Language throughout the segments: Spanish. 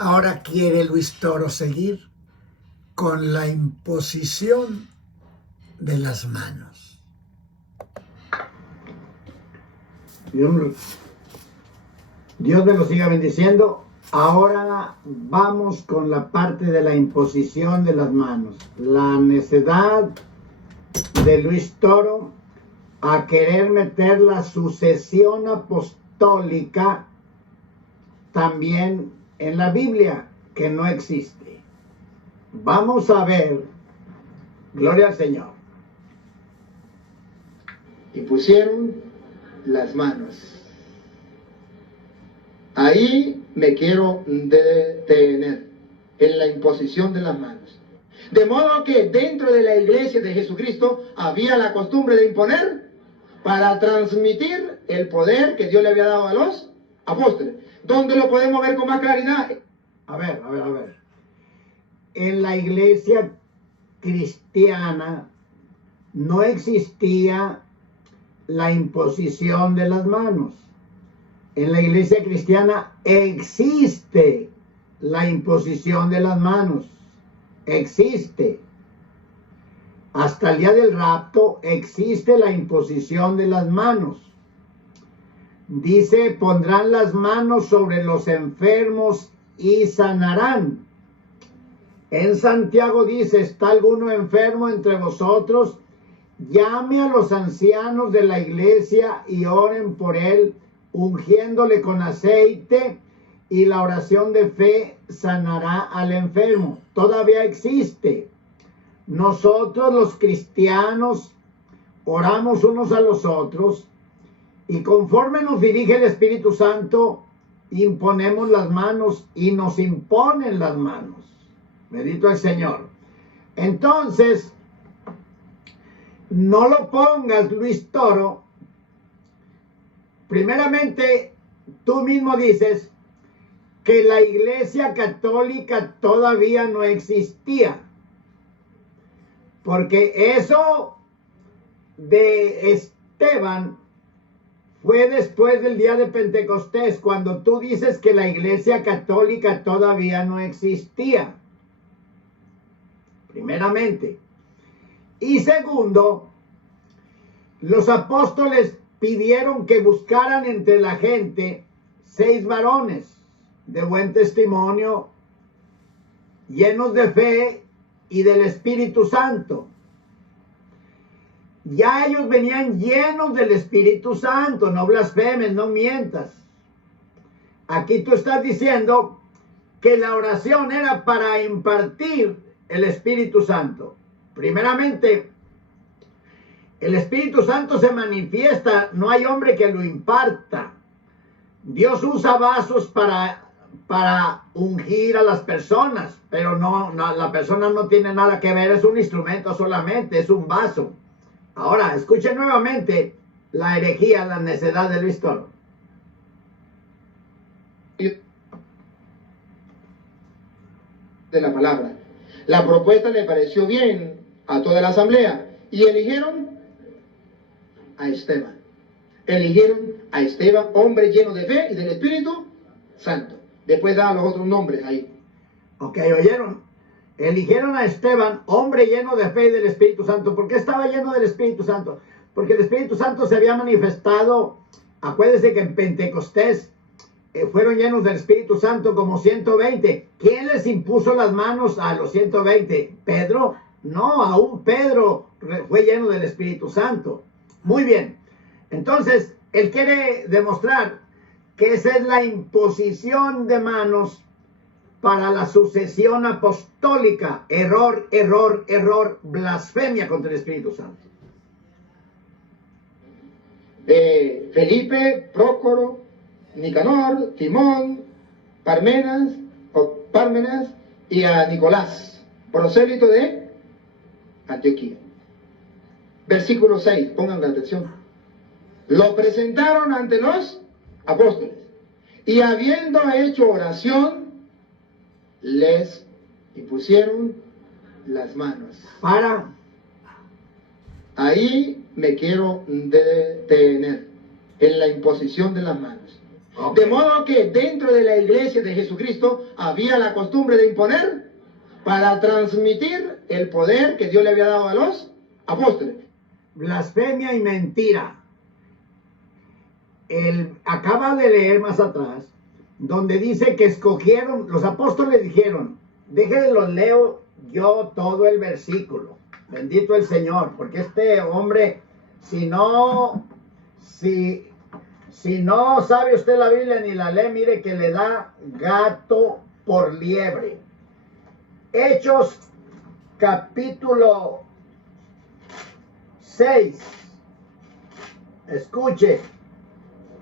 Ahora quiere Luis Toro seguir con la imposición de las manos. Dios me lo siga bendiciendo. Ahora vamos con la parte de la imposición de las manos. La necedad de Luis Toro a querer meter la sucesión apostólica también en la Biblia, que no existe. Vamos a ver, gloria al Señor. Y pusieron las manos. Ahí me quiero detener, en la imposición de las manos. De modo que dentro de la iglesia de Jesucristo había la costumbre de imponer para transmitir el poder que Dios le había dado a los apóstoles. ¿Dónde lo podemos ver con más claridad? A ver. En la iglesia cristiana no existía la imposición de las manos. En la iglesia cristiana existe la imposición de las manos. Existe. Hasta el día del rapto existe la imposición de las manos. Dice, pondrán las manos sobre los enfermos y sanarán. En Santiago dice, ¿está alguno enfermo entre vosotros? Llame a los ancianos de la iglesia y oren por él, ungiéndole con aceite, y la oración de fe sanará al enfermo. Todavía existe. Nosotros los cristianos oramos unos a los otros y conforme nos dirige el Espíritu Santo, imponemos las manos y nos imponen las manos. Bendito el Señor. Entonces, no lo pongas, Luis Toro. Primeramente, tú mismo dices que la Iglesia Católica todavía no existía. Porque eso de Esteban fue después del día de Pentecostés, cuando tú dices que la Iglesia Católica todavía no existía. Primeramente. Y segundo, los apóstoles pidieron que buscaran entre la gente 6 varones de buen testimonio, llenos de fe y del Espíritu Santo. Ya ellos venían llenos del Espíritu Santo, no blasfemes, no mientas. Aquí tú estás diciendo que la oración era para impartir el Espíritu Santo. Primeramente, el Espíritu Santo se manifiesta, no hay hombre que lo imparta. Dios usa vasos para ungir a las personas, pero no, la persona no tiene nada que ver, es un instrumento solamente, es un vaso. Ahora, escuchen nuevamente la herejía, la necedad de Luis Toro. De la palabra. La propuesta le pareció bien a toda la asamblea y eligieron a Esteban. Eligieron a Esteban, hombre lleno de fe y del Espíritu Santo. Después da los otros nombres ahí. Ok, ¿oyeron? Eligieron a Esteban, hombre lleno de fe y del Espíritu Santo. ¿Por qué estaba lleno del Espíritu Santo? Porque el Espíritu Santo se había manifestado. Acuérdense que en Pentecostés fueron llenos del Espíritu Santo como 120. ¿Quién les impuso las manos a los 120? ¿Pedro? No, aún Pedro fue lleno del Espíritu Santo. Muy bien. Entonces, él quiere demostrar que esa es la imposición de manos para la sucesión apostólica. Error, error, error, blasfemia contra el Espíritu Santo. Felipe, Prócoro, Nicanor, Timón, Pármenas y a Nicolás, prosélito de Antioquía. Versículo 6, pongan atención. Lo presentaron ante los apóstoles y habiendo hecho oración, les impusieron las manos. Ahí me quiero detener, en la imposición de las manos. De modo que dentro de la iglesia de Jesucristo había la costumbre de imponer para transmitir el poder que Dios le había dado a los apóstoles. Blasfemia y mentira. Acaba de leer más atrás, donde dice que escogieron, los apóstoles dijeron, déjenlo, leo yo todo el versículo. Bendito el Señor, porque este hombre, si no sabe usted la Biblia ni la lee, mire que le da gato por liebre. Hechos capítulo 6. Escuche.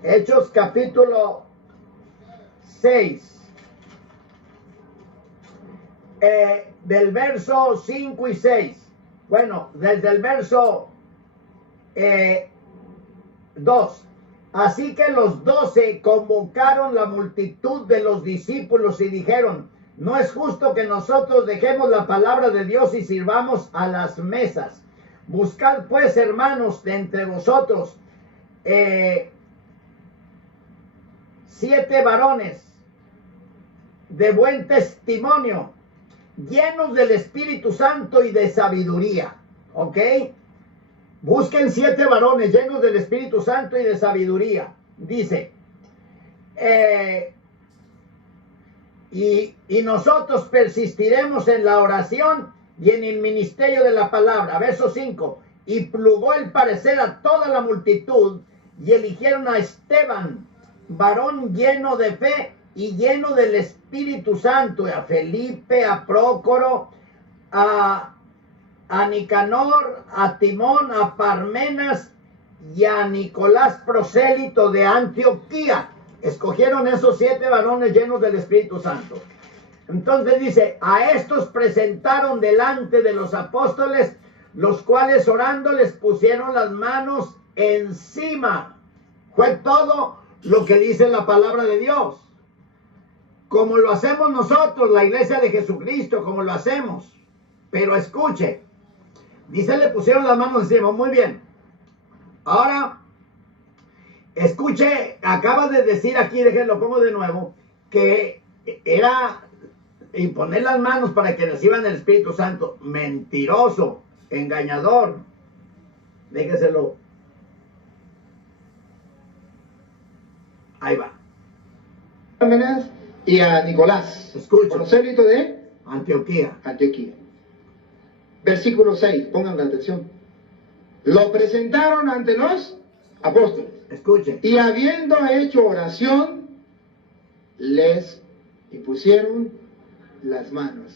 Hechos capítulo 6. Del verso 5 y 6. Bueno, desde el verso 2. Así que los 12 convocaron la multitud de los discípulos y dijeron, no es justo que nosotros dejemos la palabra de Dios y sirvamos a las mesas. Buscad pues, hermanos, de entre vosotros 7 varones de buen testimonio, llenos del Espíritu Santo y de sabiduría. ¿Ok? Busquen 7 varones llenos del Espíritu Santo y de sabiduría. Dice, y nosotros persistiremos en la oración y en el ministerio de la palabra. Verso 5. Y plugó el parecer a toda la multitud y eligieron a Esteban, varón lleno de fe y lleno del Espíritu Santo, y a Felipe, a Prócoro, a Nicanor, a Timón, a Parmenas y a Nicolás, prosélito de Antioquía. Escogieron esos 7 varones llenos del Espíritu Santo. Entonces dice, a estos presentaron delante de los apóstoles, los cuales orando les pusieron las manos encima. Fue todo lo que dice la palabra de Dios. Como lo hacemos nosotros, la iglesia de Jesucristo, como lo hacemos. Pero escuche, dice, le pusieron las manos encima. Muy bien. Ahora, escuche, acaba de decir aquí, déjenlo pongo de nuevo, que era imponer las manos para que reciban el Espíritu Santo. Mentiroso, engañador. Déjeselo. Ahí va. Parmenas y a Nicolás, Escucha. prosélito de Antioquía. Versículo 6, pongan atención. Lo presentaron ante los apóstoles. Escuchen. Y habiendo hecho oración, les impusieron las manos.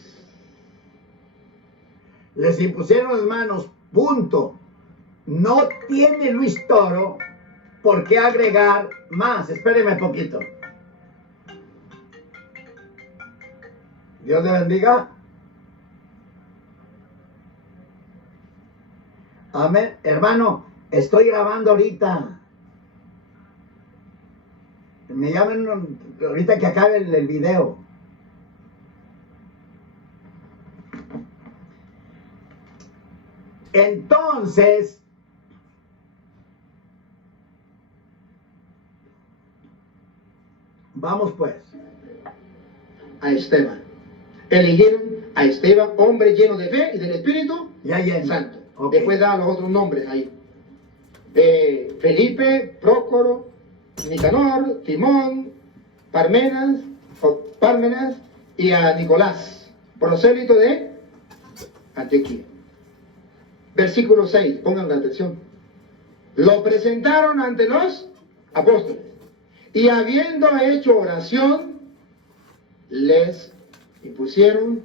Les impusieron las manos, punto. No tiene Luis Toro por qué agregar más. Espéreme poquito. Dios le bendiga. Amén. Hermano, estoy grabando ahorita. Me llaman ahorita que acabe el video. Entonces, vamos pues. A Esteban. Eligieron a Esteban, hombre lleno de fe y del Espíritu Santo. Okay. Después da los otros nombres ahí. Felipe, Prócoro, Nicanor, Timón, Parmenas y a Nicolás, prosélito de Antioquía. Versículo 6, pongan la atención. Lo presentaron ante los apóstoles y habiendo hecho oración, les impusieron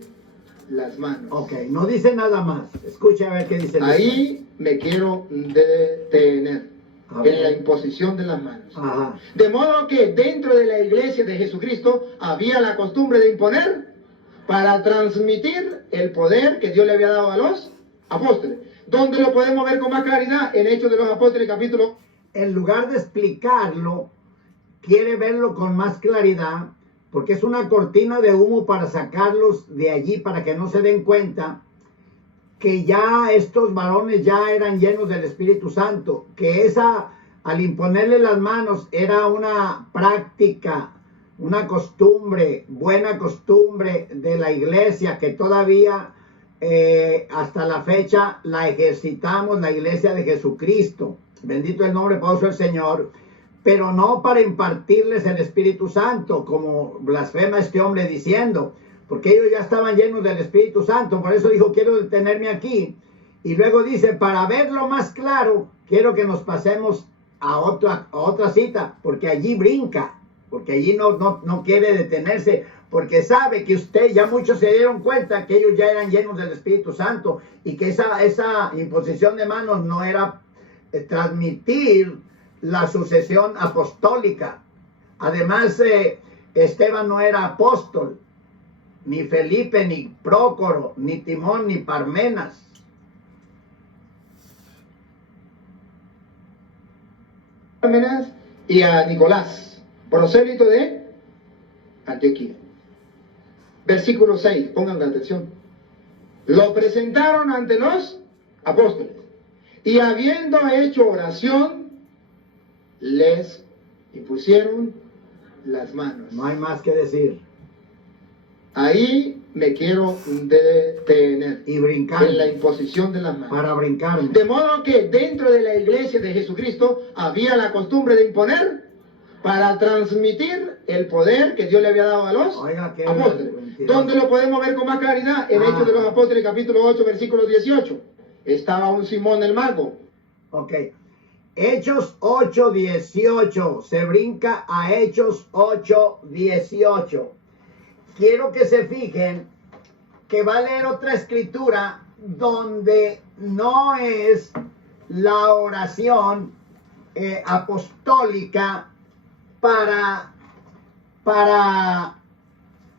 las manos. Ok, no dice nada más. Escucha a ver qué dice. Ahí me quiero detener en la imposición de las manos. Ajá. De modo que dentro de la iglesia de Jesucristo había la costumbre de imponer para transmitir el poder que Dios le había dado a los apóstoles. ¿Dónde lo podemos ver con más claridad? En Hechos de los Apóstoles, capítulo. En lugar de explicarlo, quiere verlo con más claridad, porque es una cortina de humo para sacarlos de allí, para que no se den cuenta que ya estos varones ya eran llenos del Espíritu Santo, que esa al imponerle las manos era una práctica, una costumbre, buena costumbre de la iglesia que todavía hasta la fecha la ejercitamos, la iglesia de Jesucristo. Bendito el nombre poderoso del Señor, pero no para impartirles el Espíritu Santo, como blasfema este hombre diciendo, porque ellos ya estaban llenos del Espíritu Santo. Por eso dijo, quiero detenerme aquí. Y luego dice, para verlo más claro, quiero que nos pasemos a otra cita, porque allí brinca, porque allí no quiere detenerse, porque sabe que usted, ya muchos se dieron cuenta que ellos ya eran llenos del Espíritu Santo, y que esa imposición de manos no era transmitir la sucesión apostólica. Además, Esteban no era apóstol, ni Felipe, ni Prócoro, ni Timón, ni Parmenas. Y a Nicolás, prosélito de Antioquía. Versículo 6, pongan atención. Lo presentaron ante los apóstoles, y habiendo hecho oración, les impusieron las manos. No hay más que decir. Ahí me quiero detener. Y brincar. En la imposición de las manos. Para brincar. De modo que dentro de la iglesia de Jesucristo había la costumbre de imponer para transmitir el poder que Dios le había dado a los apóstoles. ¿Dónde lo podemos ver con más claridad? En Hechos de los Apóstoles, capítulo 8, versículo 18. Estaba un Simón el mago. Ok. Hechos 8, 18. Se brinca a Hechos 8, 18. Quiero que se fijen que va a leer otra escritura donde no es la oración apostólica para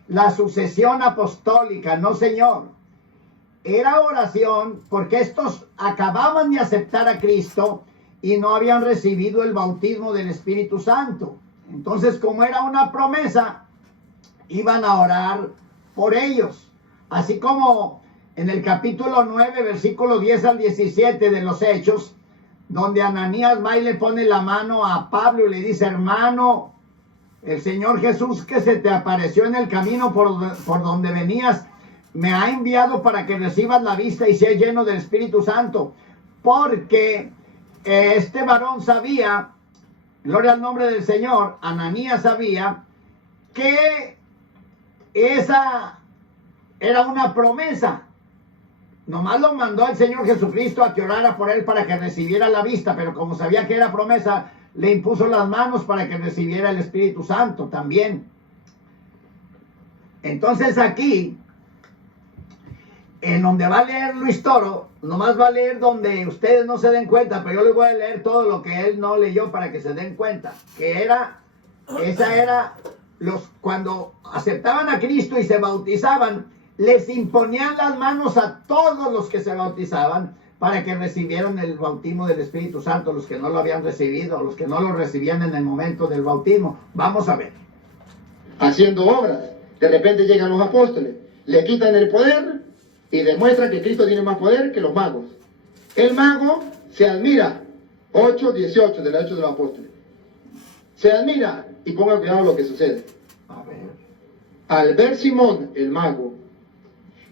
la sucesión apostólica. No, señor. Era oración porque estos acababan de aceptar a Cristo y no habían recibido el bautismo del Espíritu Santo. Entonces, como era una promesa, iban a orar por ellos. Así como en el capítulo 9, versículo 10 al 17 de los Hechos, donde Ananías va y le pone la mano a Pablo y le dice, hermano, el Señor Jesús que se te apareció en el camino por donde venías, me ha enviado para que recibas la vista y seas lleno del Espíritu Santo. Porque este varón sabía, gloria al nombre del Señor, Ananías sabía que esa era una promesa. Nomás lo mandó el Señor Jesucristo a que orara por él para que recibiera la vista, pero como sabía que era promesa, le impuso las manos para que recibiera el Espíritu Santo también. Entonces aquí, en donde va a leer Luis Toro, nomás va a leer donde ustedes no se den cuenta, pero yo les voy a leer todo lo que él no leyó para que se den cuenta, que cuando aceptaban a Cristo y se bautizaban, les imponían las manos a todos los que se bautizaban para que recibieran el bautismo del Espíritu Santo, los que no lo habían recibido, los que no lo recibían en el momento del bautismo. Vamos a ver. Haciendo obras. De repente llegan los apóstoles, le quitan el poder y demuestran que Cristo tiene más poder que los magos. El mago se admira. 8, 18 de los Hechos de los Apóstoles. Se admira y pongan cuidado lo que sucede. A ver. Al ver Simón el mago,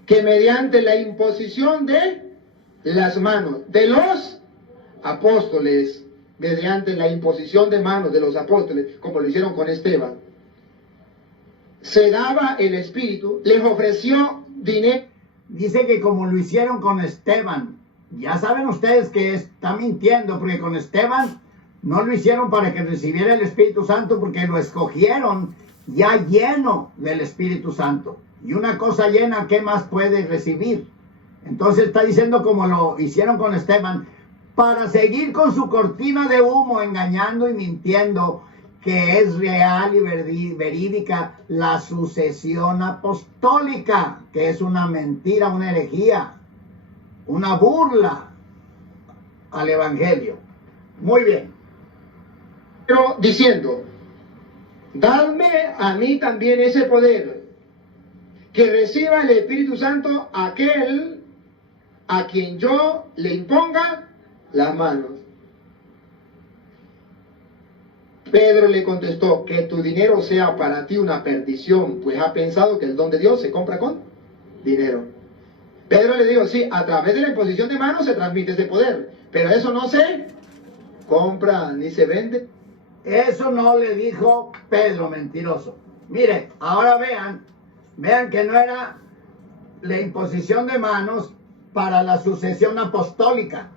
que mediante la imposición de las manos de los apóstoles, mediante la imposición de manos de los apóstoles, como lo hicieron con Esteban, se daba el Espíritu, les ofreció dinero. Dice que como lo hicieron con Esteban, ya saben ustedes que está mintiendo, porque con Esteban no lo hicieron para que recibiera el Espíritu Santo, porque lo escogieron ya lleno del Espíritu Santo. Y una cosa llena, ¿qué más puede recibir? Entonces está diciendo como lo hicieron con Esteban, para seguir con su cortina de humo, engañando y mintiendo que es real y verídica la sucesión apostólica, que es una mentira, una herejía, una burla al Evangelio. Muy bien. Pero diciendo, dadme a mí también ese poder, que reciba el Espíritu Santo aquel a quien yo le imponga las manos. Pedro le contestó, que tu dinero sea para ti una perdición, pues ha pensado que el don de Dios se compra con dinero. Pedro le dijo, sí, a través de la imposición de manos se transmite ese poder, pero eso no se compra ni se vende. Eso no le dijo Pedro, mentiroso. Mire, ahora vean que no era la imposición de manos para la sucesión apostólica.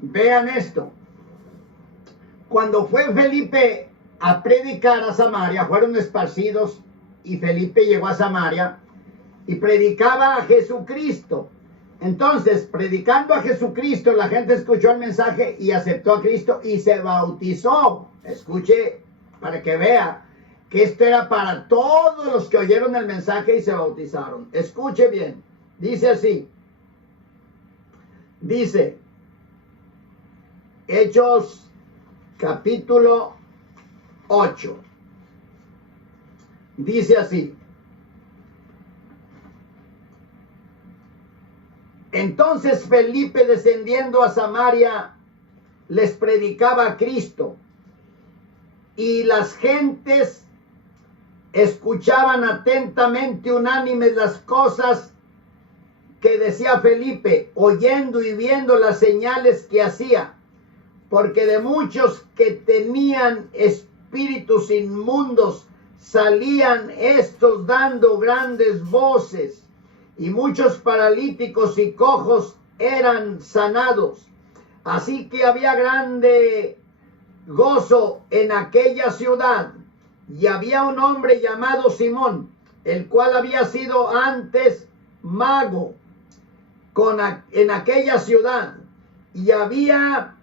Vean esto. Cuando fue Felipe a predicar a Samaria, fueron esparcidos y Felipe llegó a Samaria y predicaba a Jesucristo. Entonces, predicando a Jesucristo, la gente escuchó el mensaje y aceptó a Cristo y se bautizó. Escuche para que vea que esto era para todos los que oyeron el mensaje y se bautizaron. Escuche bien. Dice así. Dice, Hechos capítulo 8. Dice así. Entonces Felipe, descendiendo a Samaria, les predicaba a Cristo, y las gentes escuchaban atentamente, unánimes, las cosas que decía Felipe, oyendo y viendo las señales que hacía, porque de muchos que tenían espíritus inmundos salían estos dando grandes voces, y muchos paralíticos y cojos eran sanados. Así que había grande gozo en aquella ciudad. Y había un hombre llamado Simón, el cual había sido antes mago en aquella ciudad, y había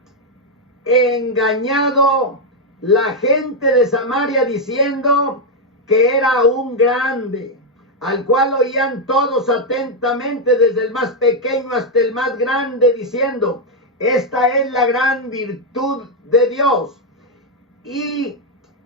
engañado la gente de Samaria diciendo que era un grande, al cual oían todos atentamente, desde el más pequeño hasta el más grande, diciendo, esta es la gran virtud de Dios. Y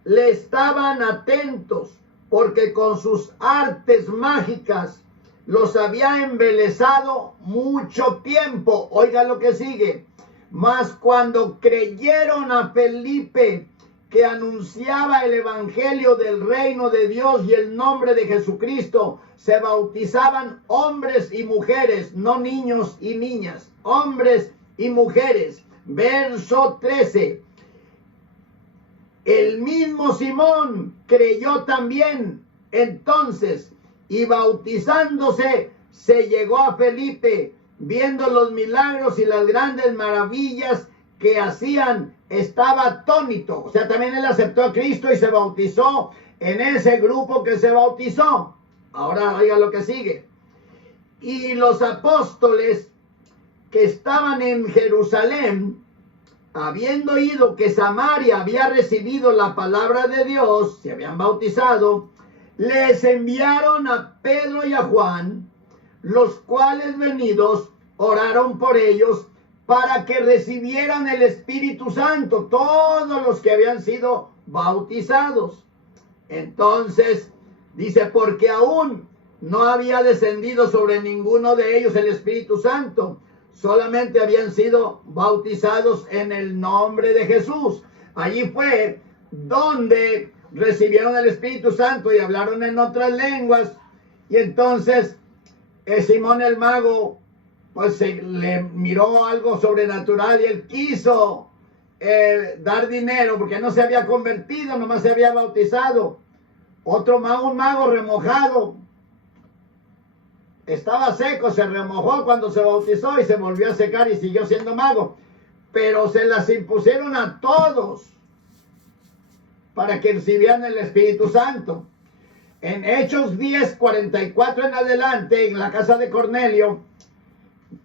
le estaban atentos, porque con sus artes mágicas los había embelesado mucho tiempo. Oiga lo que sigue. Mas cuando creyeron a Felipe, que anunciaba el evangelio del reino de Dios y el nombre de Jesucristo, se bautizaban hombres y mujeres, no niños y niñas, hombres y mujeres. Verso 13. El mismo Simón creyó también entonces, y bautizándose se llegó a Felipe, viendo los milagros y las grandes maravillas que hacían, estaba atónito. O sea, también él aceptó a Cristo y se bautizó en ese grupo que se bautizó. Ahora oiga lo que sigue. Y los apóstoles que estaban en Jerusalén, habiendo oído que Samaria había recibido la palabra de Dios, se habían bautizado, les enviaron a Pedro y a Juan, los cuales venidos oraron por ellos para que recibieran el Espíritu Santo, todos los que habían sido bautizados. Entonces, dice, porque aún no había descendido sobre ninguno de ellos el Espíritu Santo, solamente habían sido bautizados en el nombre de Jesús. Allí fue donde recibieron el Espíritu Santo y hablaron en otras lenguas. Y entonces Simón el mago pues le miró algo sobrenatural y él quiso dar dinero porque no se había convertido, nomás se había bautizado. Otro mago, un mago remojado, estaba seco, se remojó cuando se bautizó y se volvió a secar y siguió siendo mago. Pero se las impusieron a todos para que recibieran el Espíritu Santo. En Hechos 10:44 en adelante, en la casa de Cornelio,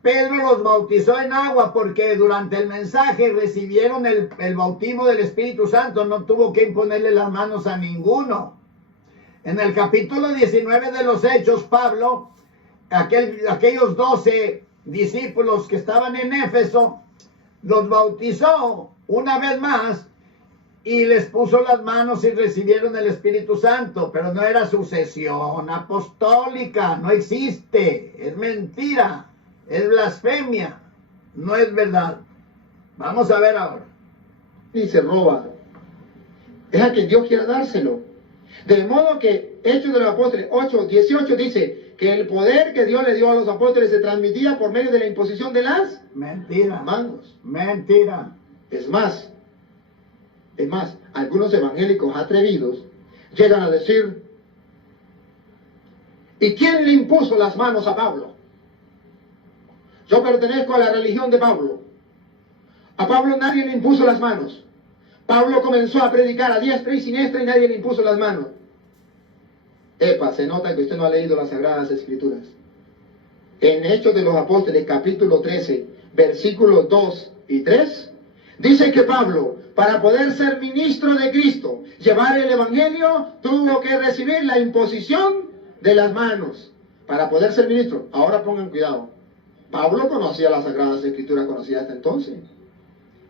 Pedro los bautizó en agua porque durante el mensaje recibieron el bautismo del Espíritu Santo. No tuvo que imponerle las manos a ninguno. En el capítulo 19 de los Hechos, Pablo, aquellos 12 discípulos que estaban en Éfeso, los bautizó una vez más y les puso las manos y recibieron el Espíritu Santo. Pero no era sucesión apostólica, no existe, es mentira, es blasfemia, no es verdad. Vamos a ver ahora. Y se roba Es a quien Dios quiera dárselo. De modo que Hechos de los Apóstoles 8:18 dice que el poder que Dios le dio a los apóstoles se transmitía por medio de la imposición de las Mentira. manos. Mentira. Es más, algunos evangélicos atrevidos llegan a decir, ¿y quién le impuso las manos a Pablo? Yo pertenezco a la religión de Pablo. A Pablo nadie le impuso las manos. Pablo comenzó a predicar a diestra y siniestra y nadie le impuso las manos. Epa, se nota que usted no ha leído las Sagradas Escrituras. En Hechos de los Apóstoles, capítulo 13, versículos 2 y 3, dice que Pablo, para poder ser ministro de Cristo, llevar el Evangelio, tuvo que recibir la imposición de las manos para poder ser ministro. Ahora pongan cuidado. Pablo conocía las Sagradas Escrituras, conocía hasta entonces.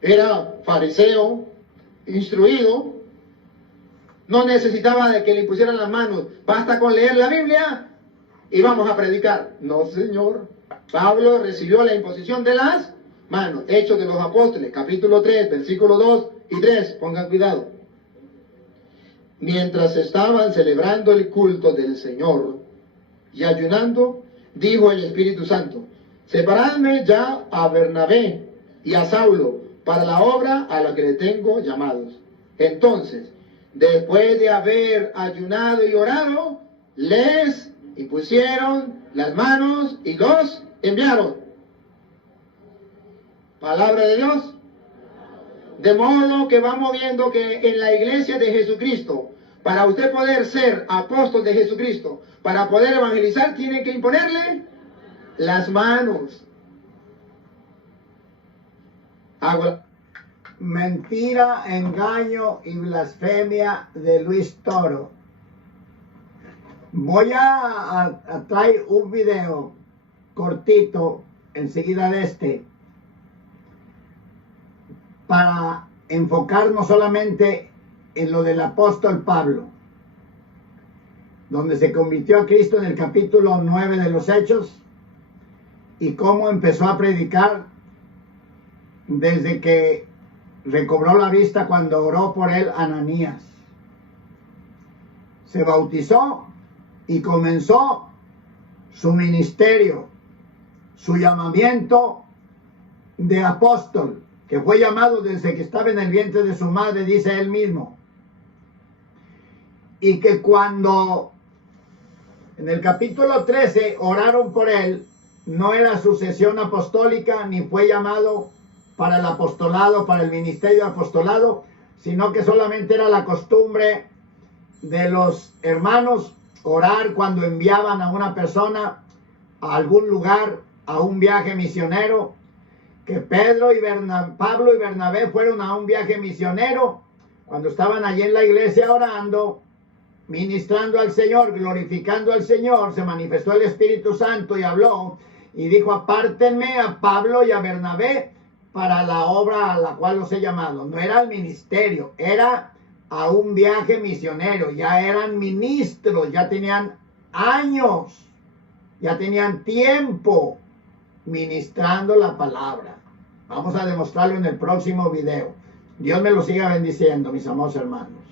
Era fariseo, instruido, no necesitaba de que le impusieran las manos, basta con leer la Biblia y vamos a predicar. No, señor. Pablo recibió la imposición de las manos. Hechos de los Apóstoles, capítulo 3, versículos 2 y 3, pongan cuidado. Mientras estaban celebrando el culto del Señor y ayunando, dijo el Espíritu Santo, separadme ya a Bernabé y a Saulo para la obra a la que le tengo llamados. Entonces, después de haber ayunado y orado, les impusieron las manos y los enviaron. Palabra de Dios. De modo que vamos viendo que en la iglesia de Jesucristo, para usted poder ser apóstol de Jesucristo, para poder evangelizar, tiene que imponerle las manos. Mentira, engaño y blasfemia de Luis Toro. Voy a traer un video cortito enseguida de este para enfocarnos solamente en lo del apóstol Pablo, donde se convirtió a Cristo en el capítulo 9 de los Hechos y cómo empezó a predicar desde que recobró la vista cuando oró por él Ananías. Se bautizó y comenzó su ministerio, su llamamiento de apóstol, que fue llamado desde que estaba en el vientre de su madre, dice él mismo. Y que cuando en el capítulo 13 oraron por él, no era sucesión apostólica ni fue llamado para el apostolado, para el ministerio apostolado, sino que solamente era la costumbre de los hermanos orar cuando enviaban a una persona a algún lugar, a un viaje misionero, que Pablo y Bernabé fueron a un viaje misionero, cuando estaban allí en la iglesia orando, ministrando al Señor, glorificando al Señor, se manifestó el Espíritu Santo y habló, y dijo, apártenme a Pablo y a Bernabé para la obra a la cual los he llamado. No era el ministerio, era a un viaje misionero. Ya eran ministros, ya tenían años, ya tenían tiempo ministrando la palabra. Vamos a demostrarlo en el próximo video. Dios me lo siga bendiciendo, mis amados hermanos.